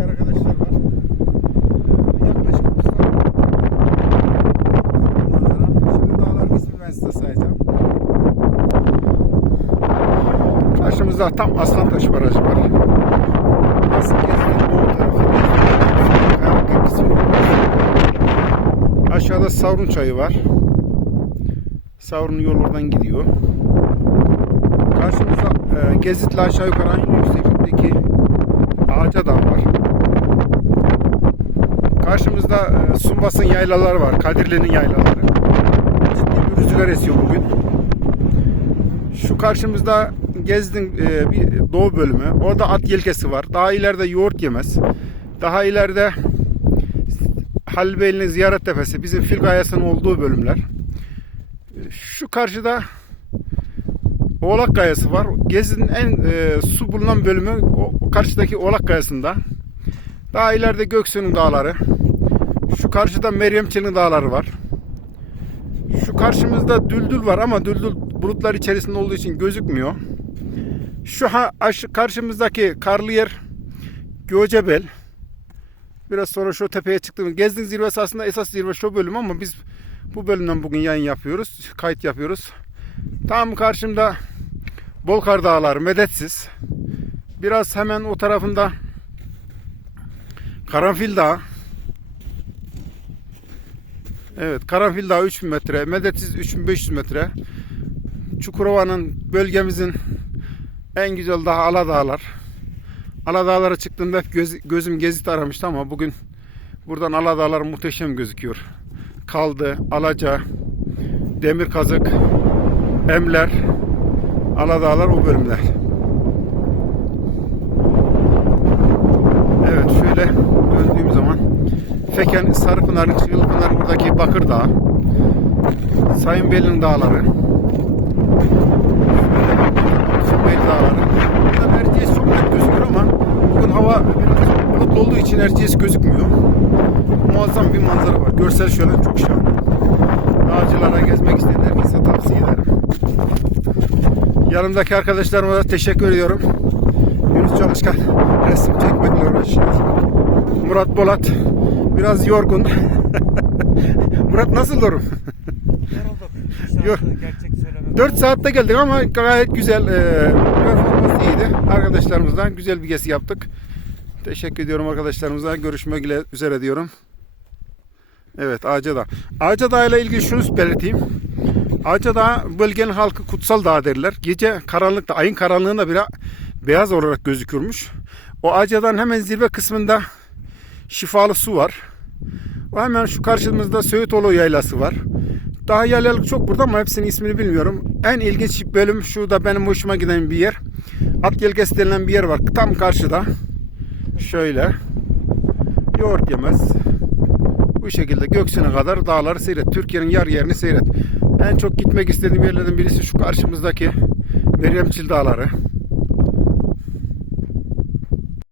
diğer arkadaşlar var. Ee, yaklaşık İstanbul'da Şimdi dağların ismi ben size. Karşımızda tam aslan Aslantaş Barajı var. Aşağıda Savrun Çayı var. Savrun yol oradan gidiyor. Karşımızda e, Gezit'le aşağı yukarı aynı yükseklikteki Ağaca Dam var. Karşımızda e, Sumbas'ın yaylaları var. Kadirli'nin yaylaları. Ciddi bir rüzgar esiyor bugün. Şu karşımızda Gezdin e, bir doğu bölümü. Orada at yelkesi var. Daha ileride yoğurt yemez. Daha ileride Halil Beyli'nin ziyaret tepesi. Bizim fil kayasının olduğu bölümler. Şu karşıda Oğlak Kayası var. Gezi'nin en e, su bulunan bölümü o karşıdaki Oğlak Kayası'nda. Daha ileride Göksu'nun dağları. Şu karşıda Meryemçi'nin dağları var. Şu karşımızda Düldül var ama Düldül bulutlar içerisinde olduğu için gözükmüyor. Şu karşımızdaki karlı yer Göcebel. Biraz sonra şu tepeye çıktığımız Gezdin zirvesi aslında esas zirve şu bölüm ama biz bu bölümden bugün yayın yapıyoruz. Kayıt yapıyoruz. Tam karşımda Bolkar Dağları medetsiz. Biraz hemen o tarafında Karanfil Dağı. Evet Karanfil Dağı 3000 metre. Medetsiz 3500 metre. Çukurova'nın bölgemizin en güzel dağı Aladağlar. Aladağlara çıktığımda hep göz- gözüm gezit aramıştı ama bugün buradan Aladağlar muhteşem gözüküyor. Kaldı, Alaca, Demir Kazık, Emler, Aladağlar o bölümler. Evet şöyle döndüğüm zaman Feken, Sarıpınar'ın, Çığılpınar buradaki Bakır Dağı. Sayın Beyli'nin dağları. Beyli dağları. Buradan Erciyes çok net gözüküyor ama bugün hava bulutlu olduğu için Erciyes gözükmüyor. Muazzam bir manzara var. Görsel şöyle çok şahane. Dağcılara gezmek isteyen herkese tavsiye ederim. Yanımdaki arkadaşlarıma da teşekkür ediyorum. Yunus Çalışkan resim çekmekle uğraşıyor. Murat Bolat biraz yorgun. Murat nasıl durum? Yok. Şarkı gerçek söylemek. 4 saatte geldik ama gayet güzel. E, performans iyiydi. Arkadaşlarımızla güzel bir gezi yaptık. Teşekkür ediyorum arkadaşlarımıza. Görüşmek üzere diyorum. Evet Ağacadağ. Ağacadağ ile ilgili şunu belirteyim. Ağacadağ bölgenin halkı kutsal dağ derler. Gece karanlıkta, ayın karanlığında bile beyaz olarak gözükürmüş. O Ağacadağ'ın hemen zirve kısmında şifalı su var. Hemen şu karşımızda Söğütoğlu yaylası var. Daha yaylalık çok burada ama hepsinin ismini bilmiyorum. En ilginç bölüm şu da benim hoşuma giden bir yer. At yelkesi denilen bir yer var. Tam karşıda. Şöyle. Yoğurt yemez. Bu şekilde Göksu'na kadar dağları seyret. Türkiye'nin yer yerini seyret. En çok gitmek istediğim yerlerden birisi şu karşımızdaki Meryemçil Dağları.